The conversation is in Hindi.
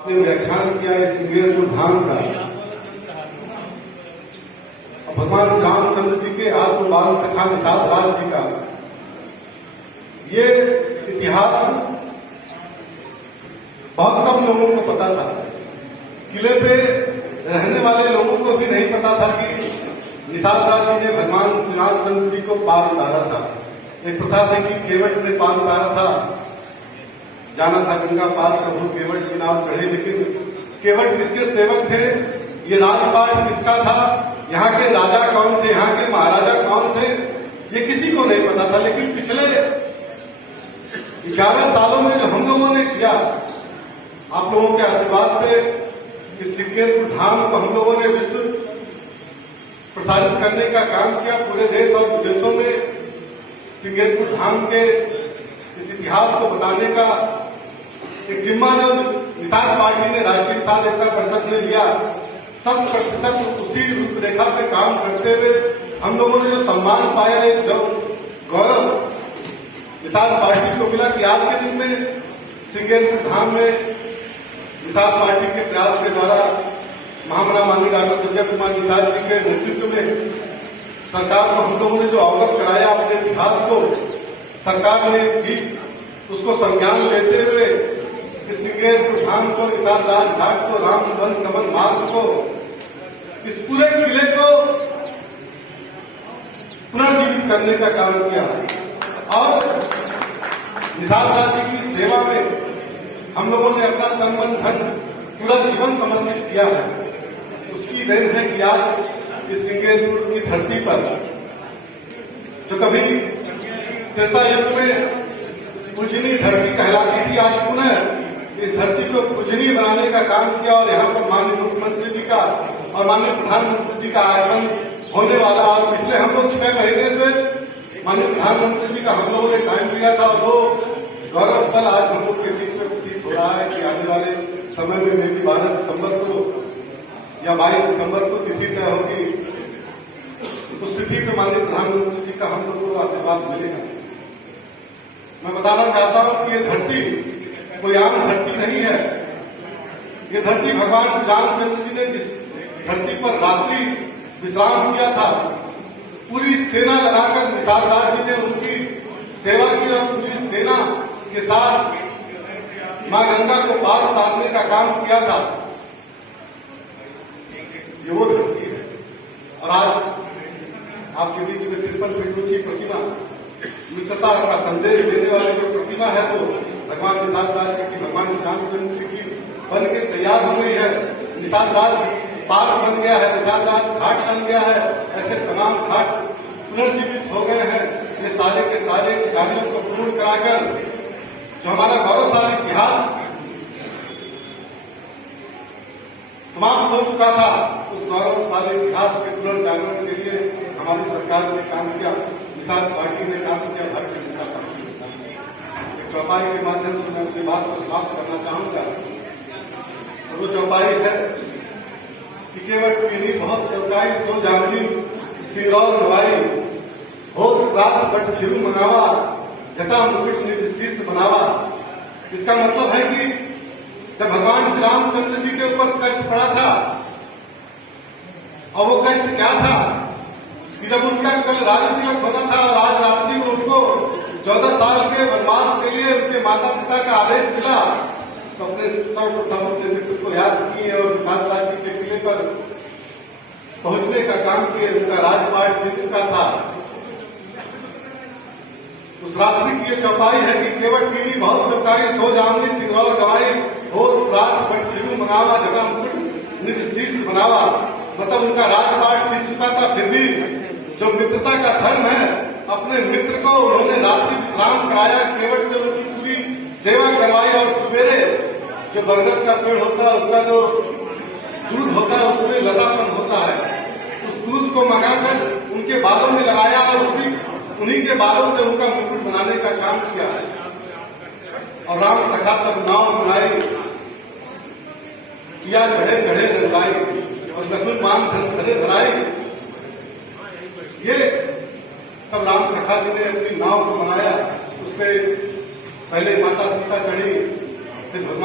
आपने व्याख्यान किया है सिंगेरपुर धाम का। भगवान श्री रामचंद्र जी के आत्म बाल सखा निषाद राज जी का ये इतिहास बहुत कम लोगों को पता था। किले पे रहने वाले लोगों को भी नहीं पता था कि निषाद राज जी ने भगवान श्री रामचंद्र जी को पार उतारा था। एक प्रथा थी कि केवट ने पार उतारा था, जाना था गंगा पार, प्रभु केवट की नाव चढ़े। लेकिन केवट किसके सेवक थे, ये राजपाट किसका था, यहाँ के राजा कौन थे, यहाँ के महाराजा कौन थे, ये किसी को नहीं पता था। लेकिन पिछले 11 सालों में जो हम लोगों ने किया, आप लोगों के आशीर्वाद से इस सिंगेरपुर धाम को हम लोगों ने विश्व प्रसारित करने का काम किया। पूरे देश और विदेशों में सिंगेरपुर धाम के इस इतिहास को बताने का एक जिम्मा जो निषाद पार्टी ने राष्ट्रीय किसान एकता परिषद ने लिया, 100% उसी रूपरेखा पे काम करते हुए हम लोगों ने जो सम्मान पाया है, जो गौरव निषाद पार्टी को मिला कि आज के दिन में सिंगेरपुर धाम में निषाद पार्टी के प्रयास के द्वारा महामना माननीय डॉक्टर संजय कुमार निषाद जी के नेतृत्व में सरकार को हम लोगों ने जो अवगत कराया अपने इतिहास को, सरकार ने भी उसको संज्ञान लेते हुए इस सिंगेरपुर धाम को, निषाद राज घाट को, राम वन गमन मार्ग को, इस पूरे किले को पुनर्जीवित करने का काम किया। और निषाद राज जी की सेवा में हम लोगों ने अपना तन मन धन पूरा जीवन समर्पित किया है। उसकी देन है कि आज इस सिंगेरपुर की धरती पर जो कभी त्रेता युग में पूजनीय धरती कहलाती थी, आज पुनः इस धरती को पूजनीय बनाने का काम किया। और यहाँ पर माननीय मुख्यमंत्री जी का और माननीय प्रधानमंत्री जी का आगमन होने वाला। और पिछले हम लोग 6 महीने से माननीय प्रधानमंत्री जी का हम लोगों ने टाइम लिया था, और वो गौरव पल आज हम लोग के बीच में प्रतीत हो रहा है कि आने वाले समय में मेरी 12 दिसंबर को या 22 दिसंबर को तिथि तय होगी। उस तिथि पे माननीय प्रधानमंत्री जी का हम लोग को आशीर्वाद मिलेगा। मैं बताना चाहता हूं कि ये धरती कोई आम धरती नहीं है। ये धरती भगवान श्री रामचंद्र जी ने जिस धरती पर रात्रि विश्राम किया था, पूरी सेना लगाकर निषाद राज जी ने उनकी सेवा की और पूरी सेना के साथ मां गंगा को पार उतारने का काम किया था। ये वो धरती है। और आज आपके बीच में 53 फीट ऊंची प्रतिमा, मित्रता का संदेश देने वाली जो प्रतिमा है वो भगवान निषाद राज जी की, भगवान श्री रामचंद्र जी की बन के तैयार हो गई है। निषाद राज पार्क बन गया है, निषाद राज घाट बन गया है। ऐसे तमाम घाट पुनर्जीवित हो गए हैं। ये सारे के सारे कार्यों को पूर्ण कराकर जो हमारा गौरवशाली इतिहास समाप्त हो चुका था, उस गौरवशाली इतिहास के पुनर्जागरण के लिए हमारी सरकार ने काम किया, निषाद पार्टी ने काम किया, भारतीय जनता पार्टी ने काम किया। एक चौपाई के माध्यम से मैं अपनी बात को समाप्त करना चाहूंगा। और वो चौपाई है कि केवट पीनी बहुत चौकाई सो जागरी सिरौर नवाई, हो रात बट छिरू मंगावा, जटा मुकुट निज शीश बनावा। इसका मतलब है कि जब भगवान श्री रामचंद्र जी के ऊपर कष्ट पड़ा था, और वो कष्ट क्या था कि जब उनका कल राज तिलक होना था और आज रात्रि में उनको 14 साल के वनवास के लिए उनके माता पिता का आदेश मिला, तो अपने सर्वप्रथम अपने मित्र को याद किए और निषाद राज जी के किले पर पहुंचने का काम किए। उनका राजपाट छिन चुका था। उस रात्रि की ये चौपाई है कि केवट पीली बहुत चौकारी सो जामनी सिंगरौर गवाई, हो रात बट छिरू मंगावा, जटा मुकुट निज शीश बनावा। मतलब उनका राजपाट छिन चुका था, फिर भी जो मित्रता का धर्म है, अपने मित्र को उन्होंने रात्रि विश्राम कराया, केवट से उनकी पूरी सेवा करवाई। और सवेरे जो बरगद का पेड़ होता है, उसका जो दूध होता है, उसमें लसापन होता है, उस दूध को मंगाकर उनके बालों में लगाया और उन्हीं के बालों से उनका मुकुट बनाने का काम किया। और राम सखा तब नाव बनाई, या चढ़े चढ़े रंगाई, और लघुन मान धन धरे धराई। ये तब राम सखा जी ने अपनी नाव को बनाया। उस पर पहले माता सीता चढ़ी, फिर भगवान